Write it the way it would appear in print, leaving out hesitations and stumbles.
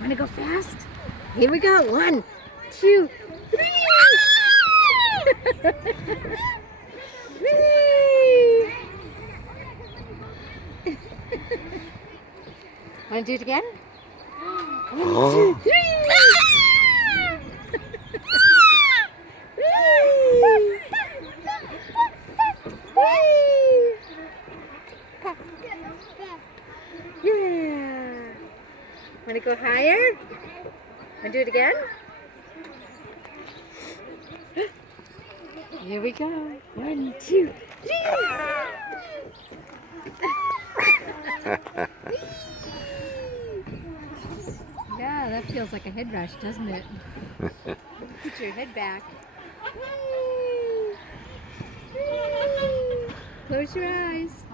Wanna go fast? Here we go. 1, 2, 3. Whee! Wanna do it again? 1, 2, 3. Yeah. Wanna go higher? Wanna do it again? Here we go. 1, 2, 3. Yeah, that feels like a head rush, doesn't it? Put your head back. Close your eyes.